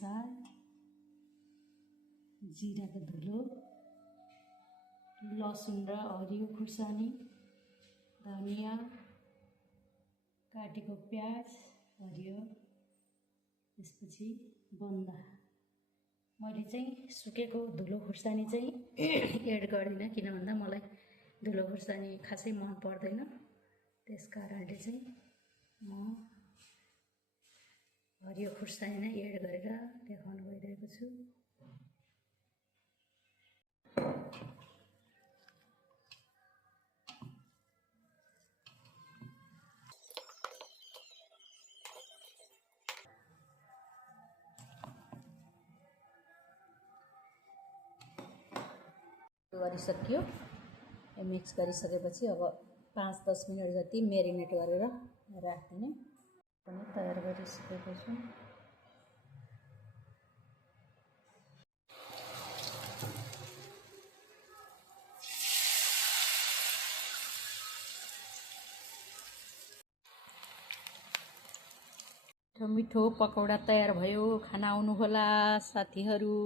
अनुसार, जिराको धुलो, लसुन र हरियो खुर्सानी, धनिया, काटेको प्याज हरियो, त्यसपछि बन्दा। मैले चाहिँ सुकेको धुलो खुर्सानी चाहिँ एड गर्दिनँ, किन भन्दा मलाई धुलो खुर्सानी खासै मन पर्दैन। त्यसकारणले चाहिँ म हरियो खुर्सानी नै एड गरेर देखाउन गइरहेको छु। गरिसक्यो। मिक्स गरिसकेपछि अब 5-10 मिनट जति मेरिनेट गरेर राख्दिने। पनि तयार गरिसकेको छु। मिठो पकौडा तयार भयो। खाना आउनु होला साथीहरू।